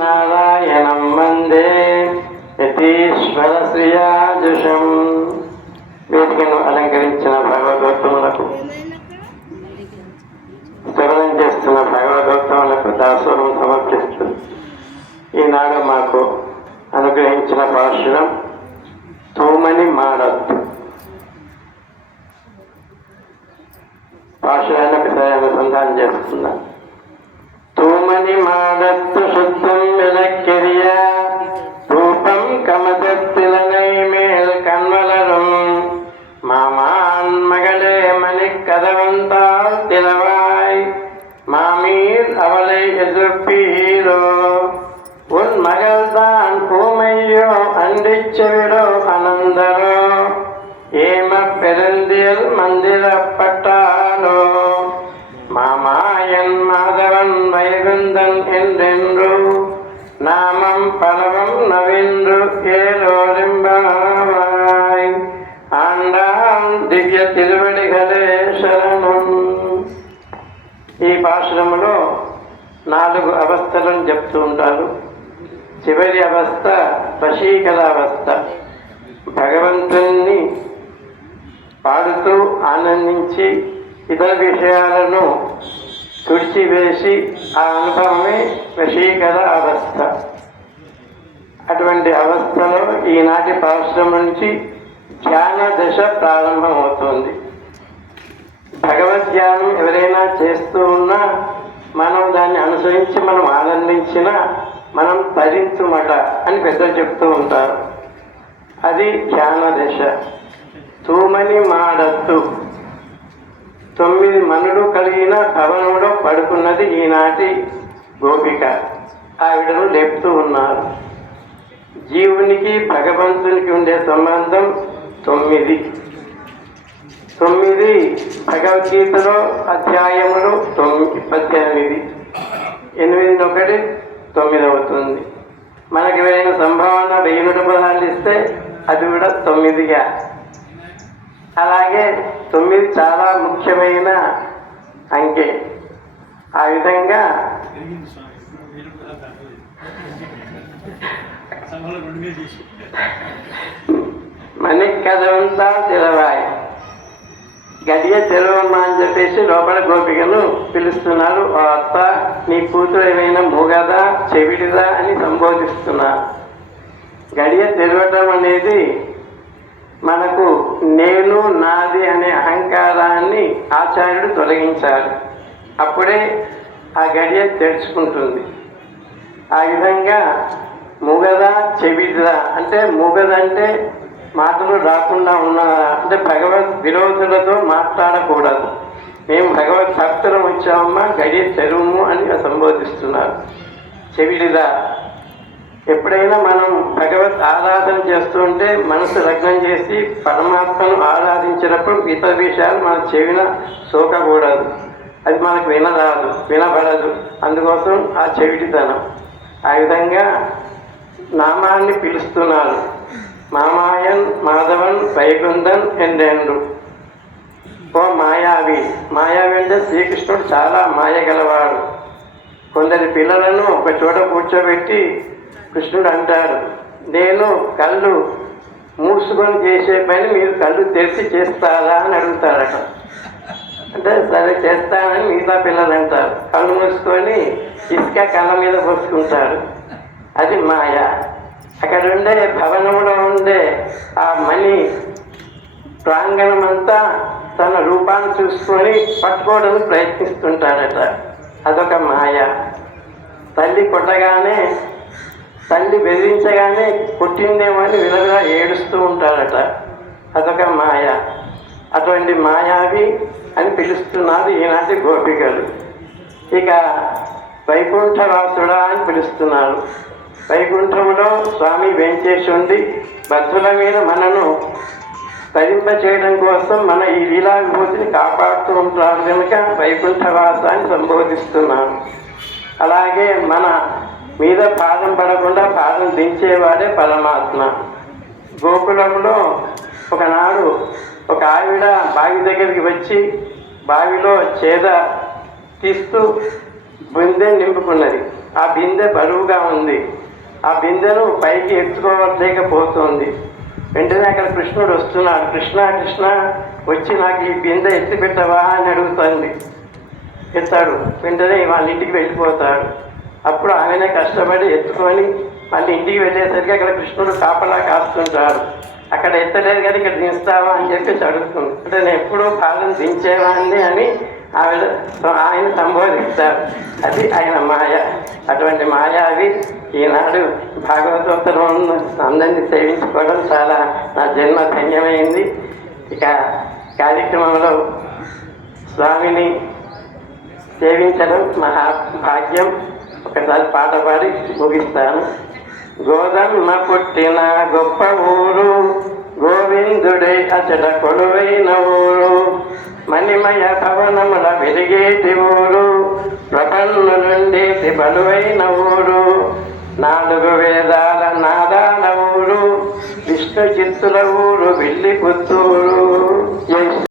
నారాయణం వందే యతీశ్వర శ్రియాజుషం. వేదికను అలంకరించిన భగవదోత్తములకు, శ్రవణం చేస్తున్న భగవదోత్తములకు దాసోహం సమర్పిస్తూ ఈనాడు మాకు అనుగ్రహించిన భాషణం తూమని మాడద్దు. భాషలను ఒకసారి అనుసంధానం చేస్తున్నాం. తూమని మాడత్తు శుద్ధం విలక్కెరియ రూపం కమదత్తిలనై మేల్ కన్వలரும் மாமான் மகளே மணி கதவந்தால் திலவாய் மாமீர் அவளை எதிர்ப்பீரோ உன் மகள்தான் பூமையோ அண்டிச்செவிடோ அனந்தரோ ஏம பெருந்தியல் மந்திரப்பட்டாலோ மாமாயன் மாதவன் வைகுந்தன் என்றென்று நாமம் பலவும் நவின்று ஏலோరింబాయ్ ఆండాం దివ్య తిరువడిగలే శరణం. ఈ పాశ్రమంలో 4 అవస్థలను చెప్తూ ఉంటారు. చివరి అవస్థ వశీకర అవస్థ. భగవంతుణ్ణి పాడుతూ ఆనందించి ఇతర విషయాలను తుడిచివేసి ఆ అనుభవమే వశీకర అవస్థ. అటువంటి అవస్థలో ఈనాటి పాశ్రమం నుంచి ధ్యాన దశ ప్రారంభమవుతుంది. భగవద్ధ్యానం ఎవరైనా చేస్తూ ఉన్నా మనం దాన్ని అనుసరించి మనం ఆనందించినా మనం తరించుమట అని పెద్దలు చెప్తూ ఉంటారు. అది ధ్యాన దశ. తూమని మాడద్దు. 9 మనులు కలిగిన భవనంలో పడుకున్నది ఈనాటి గోపిక. ఆవిడను లేపుతూ ఉన్నారు. జీవునికి భగవంతునికి ఉండే సంబంధం 9. భగవద్గీతలో అధ్యాయములు 18. 8 1 9 అవుతుంది. మనకి ఎవరైనా సంభావన 1000 రూపాయలు ఇస్తే అది కూడా 9గా. అలాగే 9 చాలా ముఖ్యమైన అంకె. ఆ విధంగా మని కదవంతా తెరవాయి, గడియ తెరవమ్మా అని చెప్పేసి లోపల గోపికను పిలుస్తున్నారు. ఆ అత్త నీ కూతురు ఏమైనా మూగదా చెవిడిదా అని సంబోధిస్తున్నారు. గడియ తెరవటం అనేది మనకు నేను నాది అనే అహంకారాన్ని ఆచార్యుడు తొలగించాలి. అప్పుడే ఆ గడియ తెరుచుకుంటుంది. ఆ విధంగా మూగదా చెవిడిదా అంటే మూగదంటే మాటలు రాకుండా ఉన్నదా అంటే భగవద్ విరోధులతో మాట్లాడకూడదు. మేము భగవద్ భక్తులం వచ్చామమ్మా గడియ తెరువు అని సంబోధిస్తున్నారు. చెవిడిదా ఎప్పుడైనా మనం భగవత్ ఆరాధన చేస్తుంటే మనసు లగ్నం చేసి పరమాత్మను ఆరాధించినప్పుడు ఇతర విషయాలు మన చెవిన సోకకూడదు. అది మనకు వినరాదు, వినబడదు. అందుకోసం ఆ చెవిటితనం. ఆ విధంగా నామాన్ని పిలుస్తున్నారు. మామాయన్ మాధవన్ వైకుందన్ ఎండెండు. ఓ మాయావి. మాయావి అంటే శ్రీకృష్ణుడు చాలా మాయగలవాడు. కొందరి పిల్లలను ఒక చోట కూర్చోబెట్టి కృష్ణుడు అంటారు, నేను కళ్ళు మూసుకొని చేసే పని మీరు కళ్ళు తెరిచి చేస్తారా అని అడుగుతారట. అంటే సరే చేస్తానని మిగతా పిల్లలు అంటారు. కళ్ళు మూసుకొని ఇసుక కళ్ళ మీద పోసుకుంటారు. అది మాయ. అక్కడ ఉండే భవనంలో ఉండే ఆ మణి ప్రాంగణం అంతా తన రూపాన్ని చూసుకొని పట్టుకోవడానికి ప్రయత్నిస్తుంటాడట. అదొక మాయ. తల్లి కొట్టగానే, తల్లి బెదిరించగానే కొట్టిందేమని విలగా ఏడుస్తూ ఉంటారట. అదొక మాయ. అటువంటి మాయావి అని పిలుస్తున్నారు ఈనాటి గోపికలు. ఇక వైకుంఠవాసుడా అని పిలుస్తున్నారు. వైకుంఠంలో స్వామి వేంచేసి ఉండి భక్తుల మీద మనను తరింప చేయడం కోసం మన ఈ లీలా విభూతిని కాపాడుతూ ఉంటారు కనుక వైకుంఠవాస అని సంబోధిస్తున్నాను. అలాగే మన మీద పాదం పడకుండా పాదం దించేవాడే పరమాత్మ. గోకులంలో ఒకనాడు ఒక ఆవిడ బావి దగ్గరికి వచ్చి బావిలో చేద తీస్తూ బిందె నింపుకున్నది. ఆ బిందె బరువుగా ఉంది. ఆ బిందెను పైకి ఎత్తుకోవలేకపోతుంది. వెంటనే అక్కడ కృష్ణుడు వస్తున్నాడు. కృష్ణ కృష్ణ వచ్చి నాకు ఈ బిందె ఎత్తి పెట్టవా అని అడుగుతుంది. ఎత్తాడు. వెంటనే వాళ్ళ ఇంటికి వెళ్ళిపోతాడు. అప్పుడు ఆమెనే కష్టపడి ఎత్తుకొని మళ్ళీ ఇంటికి వెళ్ళేసరికి అక్కడ కృష్ణుడు కాపలా కాస్తుంటాడు. అక్కడ ఎత్తలేదు కానీ ఇక్కడ దించుతావా అని చెప్పేసి అడుగుతుంది. అంటే నేను ఎప్పుడూ కాళ్ళని దించేవాడిని అని ఆయన సంబోధిస్తారు. అది ఆయన మాయ. అటువంటి మాయావి ఈనాడు భాగవతోత్తరం అందరినీ సేవించుకోవడం చాలా నా జన్మ ధన్యమైంది. ఇక కార్యక్రమంలో స్వామిని సేవించడం మహాభాగ్యం. ఒకసారి పాట పాడి ముగిస్తాను. గోదమ్మ పుట్టిన గొప్ప ఊరు, గోవిందుడే అచట కొలువైన ఊరు, మణిమయ భవనముల వెలిగేటి ఊరు, ప్రపన్నులుండేటి బలువైన ఊరు, 4 వేదాల నాదాల ఊరు, విష్ణు చిత్తుల ఊరు, విల్లి పుత్తూరు.